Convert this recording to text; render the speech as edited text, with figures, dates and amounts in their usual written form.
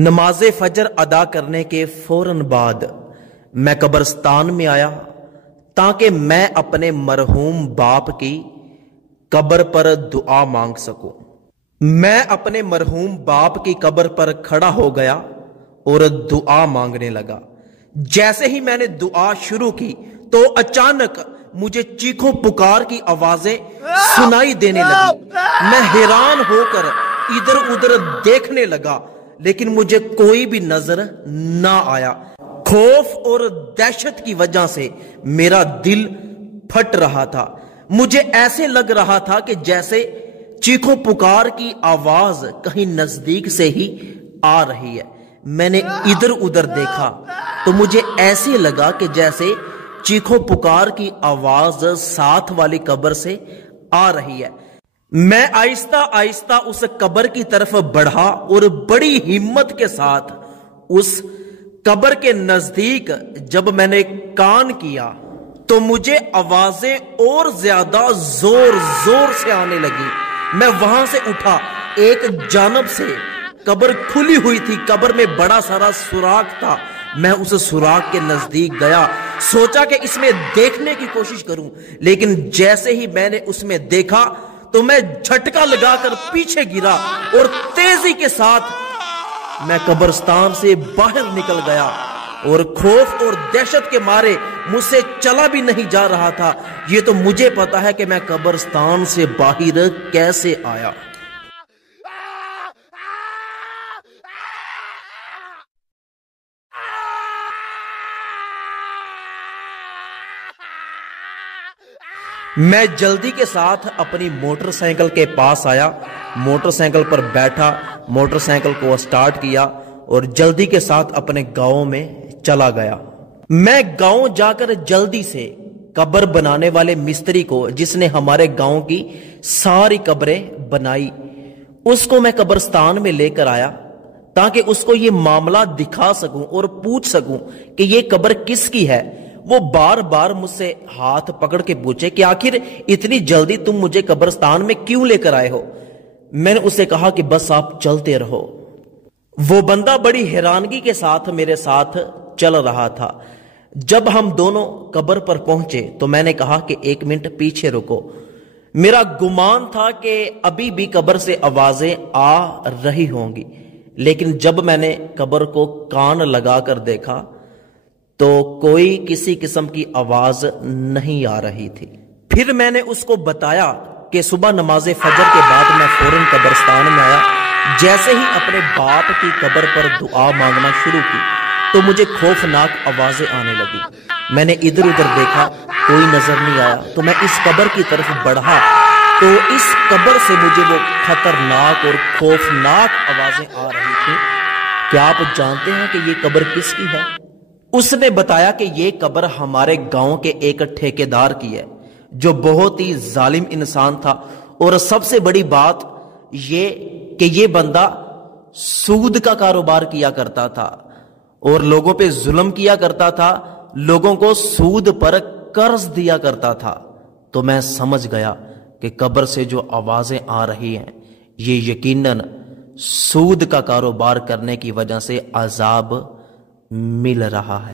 نماز فجر ادا کرنے کے فوراً بعد میں قبرستان میں آیا تاکہ میں اپنے مرحوم باپ کی قبر پر دعا مانگ سکوں۔ میں اپنے مرحوم باپ کی قبر پر کھڑا ہو گیا اور دعا مانگنے لگا۔ جیسے ہی میں نے دعا شروع کی تو اچانک مجھے چیخوں پکار کی آوازیں سنائی دینے لگی۔ میں حیران ہو کر ادھر ادھر دیکھنے لگا لیکن مجھے کوئی بھی نظر نہ آیا۔ خوف اور دہشت کی وجہ سے میرا دل پھٹ رہا تھا۔ مجھے ایسے لگ رہا تھا کہ جیسے چیخوں پکار کی آواز کہیں نزدیک سے ہی آ رہی ہے۔ میں نے ادھر ادھر دیکھا تو مجھے ایسے لگا کہ جیسے چیخوں پکار کی آواز ساتھ والی قبر سے آ رہی ہے۔ میں آہستہ آہستہ اس قبر کی طرف بڑھا اور بڑی ہمت کے ساتھ اس قبر کے نزدیک جب میں نے کان کیا تو مجھے آوازیں اور زیادہ زور زور سے آنے لگی۔ میں وہاں سے اٹھا، ایک جانب سے قبر کھلی ہوئی تھی، قبر میں بڑا سارا سوراخ تھا۔ میں اس سوراخ کے نزدیک گیا، سوچا کہ اس میں دیکھنے کی کوشش کروں، لیکن جیسے ہی میں نے اس میں دیکھا تو میں جھٹکا لگا کر پیچھے گرا اور تیزی کے ساتھ میں قبرستان سے باہر نکل گیا اور خوف اور دہشت کے مارے مجھ سے چلا بھی نہیں جا رہا تھا۔ یہ تو مجھے پتا ہے کہ میں قبرستان سے باہر کیسے آیا۔ میں جلدی کے ساتھ اپنی موٹر سائیکل کے پاس آیا، موٹر سائیکل پر بیٹھا، موٹر سائیکل کو سٹارٹ کیا اور جلدی کے ساتھ اپنے گاؤں میں چلا گیا۔ میں گاؤں جا کر جلدی سے قبر بنانے والے مستری کو، جس نے ہمارے گاؤں کی ساری قبریں بنائی، اس کو میں قبرستان میں لے کر آیا تاکہ اس کو یہ معاملہ دکھا سکوں اور پوچھ سکوں کہ یہ قبر کس کی ہے۔ وہ بار بار مجھ سے ہاتھ پکڑ کے پوچھے کہ آخر اتنی جلدی تم مجھے قبرستان میں کیوں لے کر آئے ہو؟ میں نے اسے کہا کہ بس آپ چلتے رہو۔ وہ بندہ بڑی حیرانگی کے ساتھ میرے ساتھ چل رہا تھا۔ جب ہم دونوں قبر پر پہنچے تو میں نے کہا کہ ایک منٹ پیچھے رکو۔ میرا گمان تھا کہ ابھی بھی قبر سے آوازیں آ رہی ہوں گی، لیکن جب میں نے قبر کو کان لگا کر دیکھا تو کوئی کسی قسم کی آواز نہیں آ رہی تھی۔ پھر میں نے اس کو بتایا کہ صبح نماز فجر کے بعد میں فوراً قبرستان میں آیا۔ جیسے ہی اپنے باپ کی قبر پر دعا مانگنا شروع کی تو مجھے خوفناک آوازیں آنے لگی۔ میں نے ادھر ادھر دیکھا، کوئی نظر نہیں آیا تو میں اس قبر کی طرف بڑھا تو اس قبر سے مجھے وہ خطرناک اور خوفناک آوازیں آ رہی تھیں۔ کیا آپ جانتے ہیں کہ یہ قبر کس کی ہے؟ اس نے بتایا کہ یہ قبر ہمارے گاؤں کے ایک ٹھیکیدار کی ہے جو بہت ہی ظالم انسان تھا، اور سب سے بڑی بات یہ کہ یہ بندہ سود کا کاروبار کیا کرتا تھا اور لوگوں پہ ظلم کیا کرتا تھا، لوگوں کو سود پر قرض دیا کرتا تھا۔ تو میں سمجھ گیا کہ قبر سے جو آوازیں آ رہی ہیں یہ یقیناً سود کا کاروبار کرنے کی وجہ سے عذاب مل رہا ہے۔